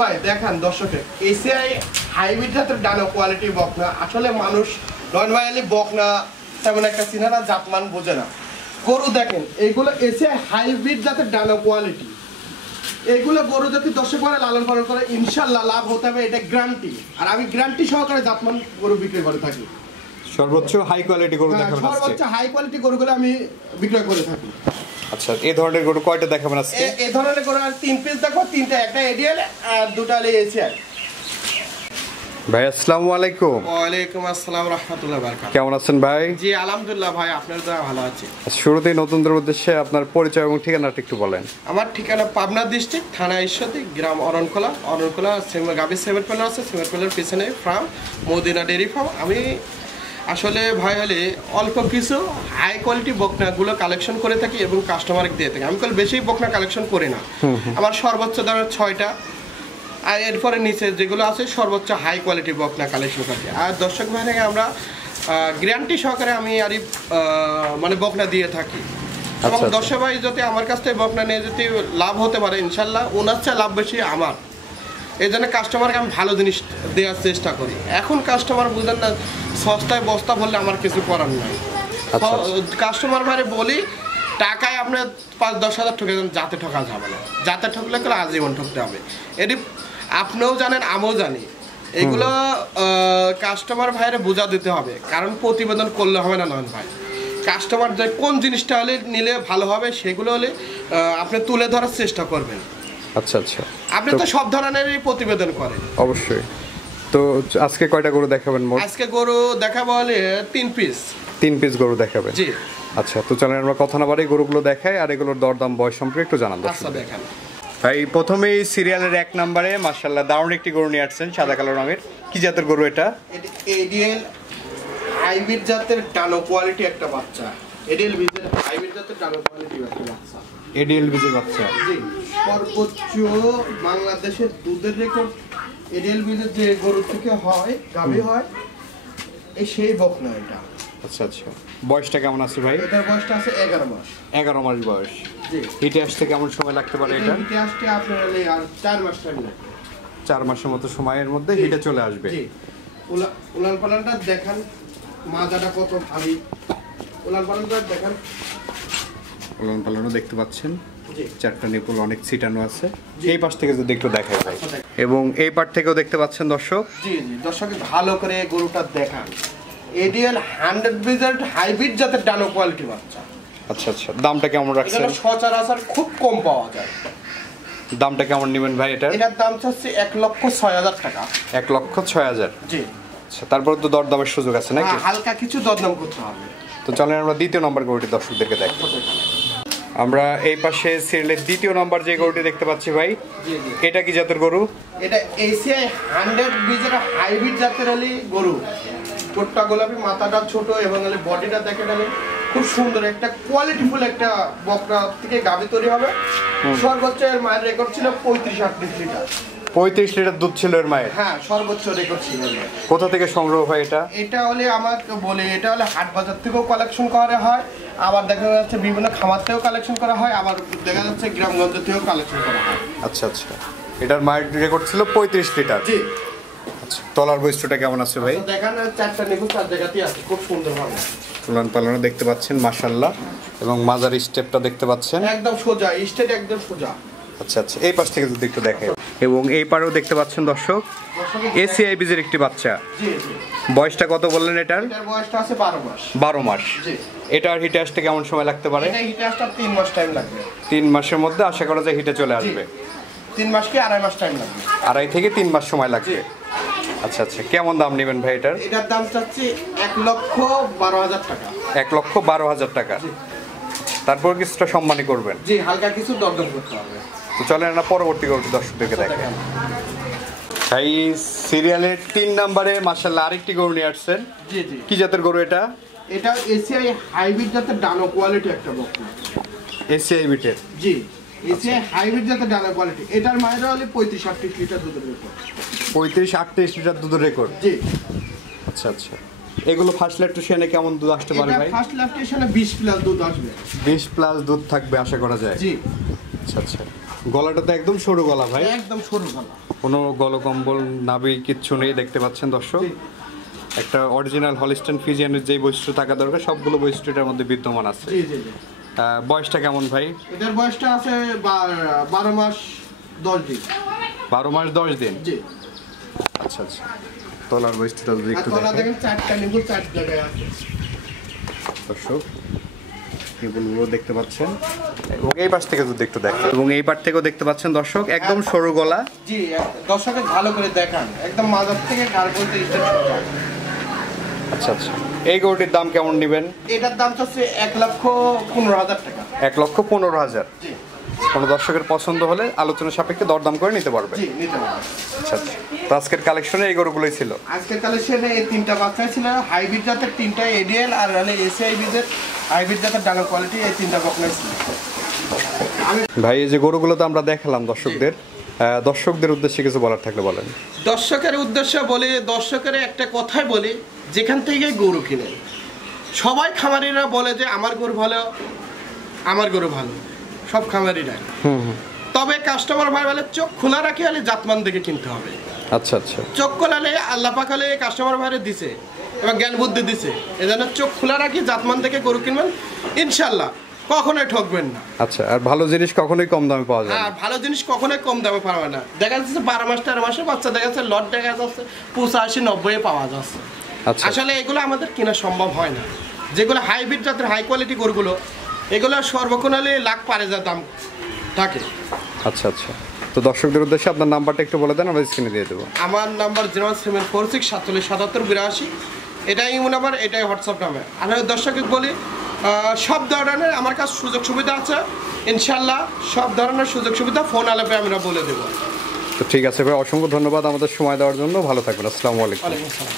ভাই দেখেন দর্শকের এসিআই হাইব্রিড জাতের ডানো কোয়ালিটি বকনা। আসলে মানুষ নর্মালি বকনা তেমন একটা চিনারা জাতমান বোঝে না। গরু দেখেন এইগুলো এসিআই হাইব্রিড জাতের ডানো কোয়ালিটি। এইগুলো গরু যদি দর্শক করে লালন পালন করে ইনশাল্লাহ লাভ হতে হবে, এটা গ্যারান্টি। আর আমি গ্যারান্টি সহকারে জাতমান গরু বিক্রি করে থাকি। সর্বোচ্চ হাই কোয়ালিটি গরু দেখাবেন আজকে? সর্বোচ্চ হাই কোয়ালিটি গরুগুলো আমি বিক্রয় করে থাকি। আচ্ছা, এই ধরনের গরু কয়টা দেখাবেন আজকে? এই ধরনের গরু আর 3 পিস দেখো, 3টা, একটা এডিএল আর 2টা এসিআই। ভাই আসসালামু আলাইকুম। ওয়ালাইকুম আসসালাম রাহমাতুল্লাহি ওয়া বারাকাতুহু। কেমন আছেন ভাই? জি আলহামদুলিল্লাহ ভাই, আপনার দয়া ভালো আছে। শুরুতেই নতুনদের উদ্দেশ্যে আপনার পরিচয় এবং ঠিকানাটা একটু বলেন। আমার ঠিকানা পাবনা ডিস্ট্রিক্ট, থানা ঈশ্বরদী, গ্রাম অরণখোলা। গাভী সেমেন্ট প্যালার আছে, সেমেন্ট প্যালার পিছনে ফার্ম মদিনা ডেয়ারি ফার্ম। আমি আসলে ভাই হলে অল্প কিছু হাই কোয়ালিটি বকনাগুলো কালেকশন করে থাকি এবং কাস্টমারকে দিয়ে থাকি। আমি বেশি বকনা কালেকশন করি না। আমার সর্বোচ্চ দামের 6টা, আর এরপরে নিচে যেগুলো আছে সর্বোচ্চ হাই কোয়ালিটি বকনা কালেকশন করি। আর দর্শক ভাই থেকে আমরা গ্যারান্টি সহকারে আমি আর মানে বকনা দিয়ে থাকি। এবং দর্শক ভাই যদি আমার কাছ থেকে বকনা নিয়ে যদি লাভ হতে পারে ইনশাল্লাহ, ওনার চেয়ে লাভ বেশি আমার। এই জন্য কাস্টমারকে আমি ভালো জিনিস দেওয়ার চেষ্টা করি। এখন কাস্টমার বুঝেন না, সস্তায় বস্তা বললে আমার কিছু করার নাই। কাস্টমার ভাইরে বলি টাকায় আপনার 5-10 হাজার ঠকে যান, যাতে ঠকা যাবে না। যাতে ঠকলে গেলে আজীবন ঠকতে হবে। এটি আপনিও জানেন, আমিও জানি। এগুলো কাস্টমার ভাইরে বোঝা দিতে হবে, কারণ প্রতিবেদন করলে হবে না নয়ন ভাই। কাস্টমার যে কোন জিনিসটা হলে নিলে ভালো হবে সেগুলো হলে আপনি তুলে ধরার চেষ্টা করবেন। আচ্ছা আচ্ছা, আপনি তো সব ধরনেরই প্রতিবেদন করেন। অবশ্যই। তো আজকে কয়টা গরু দেখাবেন? আজকে গরু দেখাবো হলে 3 পিস। 3 পিস গরু দেখাবেন? জি। আচ্ছা, তো চলেন আমরা কথা না বাড়ি গরুগুলো দেখাই আর এগুলোর দরদাম বয়স সম্পর্কে একটু জানান। আচ্ছা দেখান ভাই। প্রথমেই সিরিয়ালের 1 নম্বরে মাশাআল্লাহ দারুণ একটি গরু নিয়ে আসছেন, সাদা কালো রঙের। কি জাতের গরু এটা? এডিএল হাইব্রিড জাতের ডানো কোয়ালিটি একটা বাচ্চা। এডিএল বীজের হাইব্রিড জাতের ডানো কোয়ালিটি একটা বাচ্চা। এডিএল বীজের বাচ্চা? জি। সর্বোচ্চ বাংলাদেশের দুধের রেকর্ড এডিএল বীজের যে গরু থেকে হয়, গাভী হয়, এই সেই বকনা এটা। আচ্ছা আচ্ছা, বয়সটা কেমন আছে ভাই? এটার বয়সটা আছে 11 মাস। 11 মাস বয়স। জি। হিটে আসতে কেমন সময় লাগতে পারে এটা? হিটে আসতে আপনার আর 4 মাস টাইম লাগবে। 4 মাসের মতো সময়ের মধ্যে হিটে চলে আসবে। জি। উলান পালানটা দেখেন, মাজাটা কত ভারী। উলান পালানটা দেখেন, উলান পালানও দেখতে পাচ্ছেন। জি। 4টা নিপুল অনেক ছিটানো আছে। এই পাশ থেকে যদি একটু দেখাই ভাই, এবং এই পাশ থেকেও দেখতে পাচ্ছেন দর্শক। জি জি, দর্শক ভালো করে গরুটা দেখান। এডিএল 100% হাইব্রিড জাতের ডানো কোয়ালিটি বাচ্চা। আচ্ছা আচ্ছা, দামটা কেমন রাখছেন? এটা সচরাচর খুব কম পাওয়া যায়। দামটা কেমন নেবেন ভাই এটা? এটার দাম চাচ্ছে 1,06,000 টাকা। 1,06,000? জি। আচ্ছা, তারপর তো দরদামের সুযোগ আছে নাকি? হালকা কিছু দরদাম করতে হবে। তো চলেন আমরা দ্বিতীয় নম্বর গরুটি দর্শকদেরকে দেখাই। আমরা এই পাশে সিরিয়ালের 2য় নম্বর যে গরুটি দেখতে পাচ্ছি ভাই, এটা কি জাতের গরু? এটা এসিআই 100% হাইব্রিড জাতের গরু। ঠোঁটটা গোলাপি, মাথাটা ছোট এবং বডিটা দেখে খুব সুন্দর একটা কোয়ালিটিফুল একটা বকরা থেকে গাভী তৈরি হবে। সর্বোচ্চ এর মায়ের রেকর্ড ছিল 35-38 লিটার। 35 লিটার দুধ ছিল এর মায়ের? হ্যাঁ, সর্বোচ্চ রেকর্ড ছিল। কোথা থেকে সংগ্রহ হয় এটা? এটা হলে আমাকে বলে, এটা হলে হাট বাজার থেকেও কালেকশন করা হয়, আবার দেখা যাচ্ছে বিভিন্ন খামার থেকেও কালেকশন করা হয়, আবার দেখা যাচ্ছে গ্রামগঞ্জ থেকেও কালেকশন করা হয়। আচ্ছা আচ্ছা, এটার মায়ের রেকর্ড ছিল 35 লিটার। জি। আচ্ছা, তলার বৈশিষ্ট্যটা কেমন আছে ভাই? দেখেন 4টা নিপুল 4 জায়গাতেই আছে, খুব সুন্দর ভাবে তুলান পালানো দেখতে পাচ্ছেন মাশাআল্লাহ, এবং মাজার স্টেপটা দেখতে পাচ্ছেন একদম সোজা, স্টেট একদম সোজা। আচ্ছা আচ্ছা, এই পাশ থেকে যদি একটু দেখাই, এবং এই পারেও দেখতে পাচ্ছেন দর্শক এসিআই বীজের একটি বাচ্চা। জি জি। বয়সটা কত বললেন এটার? এটার বয়সটা আছে 12 মাস। 12 মাস। জি। এটার হিটে আসতে কেমন সময় লাগতে পারে? এটা হিটে আসতে 3 মাস টাইম লাগবে। 3 মাসের মধ্যে আশা করা যায় হিটে চলে আসবে। 3 মাস কি 2.5 মাস টাইম লাগবে। 2.5 থেকে 3 মাস সময় লাগবে। আচ্ছা আচ্ছা, কেমন দাম নেবেন ভাই এটার? এটার দাম চাচ্ছি 1,12,000 টাকা। 1,12,000 টাকা। তারপর কিছুটা সম্মানী করবেন? জি, হালকা কিছু দরদাম করতে হবে। তো চলেন আমরা পরবর্তী গরুটি দর্শকদেরকে দেখাই। ভাই সিরিয়ালের 3 নম্বরে মাশাআল্লাহ আরেকটি গরু নিয়ে আসছেন। জি জি। কি জাতের গরু এটা? এটা এসিআই হাইব্রিড জাতের ডানো কোয়ালিটি একটা বকনা। এসিআই বিটের? জি, এসিআই হাইব্রিড জাতের ডানো কোয়ালিটি। এটার মায়ের হলে 35-38 লিটার দুধের রেকর্ড। 35-38 লিটার দুধের রেকর্ড? জি। আচ্ছা আচ্ছা, এগুলো ফার্স্ট ল্যাকটেশনে কেমন দুধ আসতে পারে ভাই? ফার্স্ট ল্যাকটেশনে 20 প্লাস দুধ আসবে। 20 প্লাস দুধ থাকবে আশা করা যায়? জি। আচ্ছা আচ্ছা, গলাটা তো একদম সরু গলা ভাই, একদম সরু গলা, কোনো গলকম্বল নাভি কিচ্ছু নেই দেখতে পাচ্ছেন দর্শক। একটা অরিজিনাল হলিস্টাইন ফ্রিজিয়ানের যে বৈশিষ্ট্য থাকা দরকার সবগুলো বৈশিষ্ট্য এটার মধ্যে বিদ্যমান আছে। জি জি জি। বয়সটা কেমন ভাই? এটার বয়সটা আছে 12 মাস 10 দিন। 12 মাস 10 দিন। জি। আচ্ছা আচ্ছা, তলার বৈশিষ্ট্যটা যদি একটু তলা দেখেন দেখেন 4টা নিবু 4 জায়গায় আছে দর্শক, কেবলগুলো দেখতে পাচ্ছেন, এবং এই পাশ থেকে যদি একটু দেখেন, এবং এই পাশ থেকেও দেখতে পাচ্ছেন দর্শক, একদম সরু গলা। জি, দর্শকের ভালো করে দেখান, একদম মাজার থেকে গাড় বলতে আচ্ছা আচ্ছা, এই গরুটির দাম কেমন নেবেন? এটার দাম হচ্ছে 1,15,000 টাকা। 1,15,000। জি কোনো দর্শকের পছন্দ হলে আলোচনা সাপেক্ষে দরদাম করে নিতে পারবে। জি, নিতে পারবেন। আচ্ছা আচ্ছা, তো আজকের কালেকশনে এই গরুগুলোই ছিল। আজকের কালেকশনে এই 3টা বাচ্চা ছিল, হাইব্রিড জাতের 3টা এডিএল আর হলে এসিআই বিজের হাইব্রিড জাতের ডাঙর কোয়ালিটি, এই 3টা বকনা ছিল। ভাই এই যে গরুগুলো তো আমরা দেখালাম দর্শকদের, দর্শকদের উদ্দেশ্যে কিছু বলার থাকলে বলেন। দর্শকের উদ্দেশ্যে বলি, দর্শকের একটা কথাই বলি, যেখান থেকে গরু কিনেন সবাই খামারিরা বলে যে আমার গরু ভালো, আমার গরু ভালো, সব খামারিরা। তবে কাস্টমার ভাই বলে চোখ খোলা রাখি হলে জাতমান দেখে কিনতে হবে। আচ্ছা আচ্ছা, চোখ খোলালে আল্লাহ পাক হলে কাস্টমার ভাইরে দিছে এবং জ্ঞান বুদ্ধি দিছে, এজন্য চোখ খোলা রাখি জাতমান দেখে গরু কিনবেন, ইনশাল্লাহ কখনোই ঠকবেন না। আচ্ছা, আর ভালো জিনিস কখনোই কম দামে পাওয়া যায় না। আর ভালো জিনিস কখনোই কম দামে পাওয়া না। দেখা যাচ্ছে 12 মাস 13 মাসের বাচ্চা দেখা যাচ্ছে লট দেখা যাচ্ছে 85-90 পাওয়া যাচ্ছে। আচ্ছা, আসলে এগুলো আমাদের কেনা সম্ভব হয় না। যেগুলো হাইব্রিড জাতের হাই কোয়ালিটি গরুগুলো, এগুলো সর্বক্ষণ হলে লাখ পারে যা দাম থাকে। আচ্ছা আচ্ছা, তো দর্শকদের উদ্দেশ্যে আপনার নাম্বারটা একটু বলে দেন, আমরা স্ক্রিনে দিয়ে দেবো। আমার নাম্বার 01746477782। এটাই ইমো নাম্বার, এটাই হোয়াটসঅ্যাপ নাম্বার। আমি দর্শককে বলি সব ধরনের আমার কাছে সুযোগ সুবিধা আছে, ইনশাল্লাহ সব ধরনের সুযোগ সুবিধা ফোন আলাপে আমরা বলে দেবো। তো ঠিক আছে ভাই, অসংখ্য ধন্যবাদ আমাদের সময় দেওয়ার জন্য, ভালো থাকবেন, আসসালামু আলাইকুম। ওয়ালাইকুম আসসালাম।